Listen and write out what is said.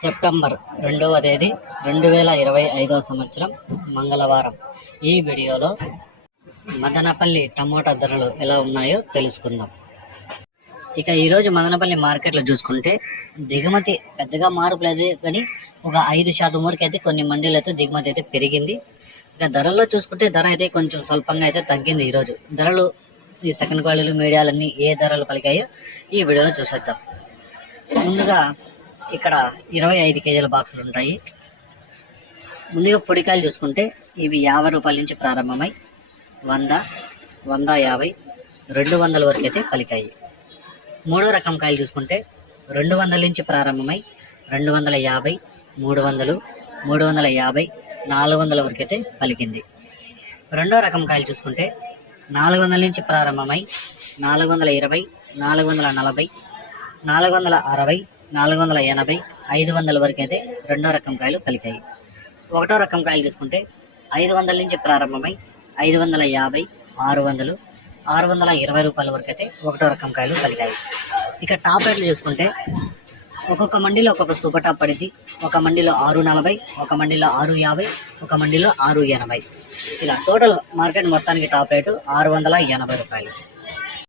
September 2వ తేదీ 2025 సంవత్సరం మంగళవారం. ఈ వీడియోలో మదనపల్లి టమోటా ధరలు ఎలా ఉన్నాయో తెలుసుకుందాం. ఇక ఈరోజు మదనపల్లి మార్కెట్లో చూసుకుంటే దిగుమతి పెద్దగా మార్పు లేదు, కానీ ఒక 5% వరకు అయితే కొన్ని మండీలు అయితే దిగుమతి అయితే పెరిగింది. ఇక ధరల్లో చూసుకుంటే ధర అయితే కొంచెం స్వల్పంగా అయితే తగ్గింది. ఈరోజు ధరలు ఈ సెకండ్ క్వాలిటీలు మీడియాలన్నీ ఏ ధరలు పలికాయో ఈ వీడియోలో చూసేద్దాం. ముందుగా ఇక్కడ 25 కేజీల బాక్సులు ఉంటాయి. ముందుగా పొడికాయలు చూసుకుంటే ఇవి 50 రూపాయల నుంచి ప్రారంభమై 100, 150, 200 వరకు అయితే పలికాయి. మూడో రకం కాయలు చూసుకుంటే 200 నుంచి ప్రారంభమై 250, 300, 350, 400 వరకు అయితే పలికింది. రెండో రకం కాయలు చూసుకుంటే 400 నుంచి ప్రారంభమై 420, 440, 460, 480, 500 వరకు అయితే రెండో రకం కాయలు పలికాయి. ఒకటో రకం కాయలు చూసుకుంటే 500 నుంచి ప్రారంభమై 550, 600, 620 రూపాయల వరకు అయితే ఒకటో రకం కాయలు పలికాయి. ఇక టాప్ రేట్లు చూసుకుంటే ఒక్కొక్క మండీలో ఒక్కొక్క సూపర్ టాప్ పడింది. ఒక మండీలో 640, ఒక మండీలో 650, ఒక మండీలో 680. ఇలా టోటల్ మార్కెట్ మొత్తానికి టాప్ రేటు 680 రూపాయలు.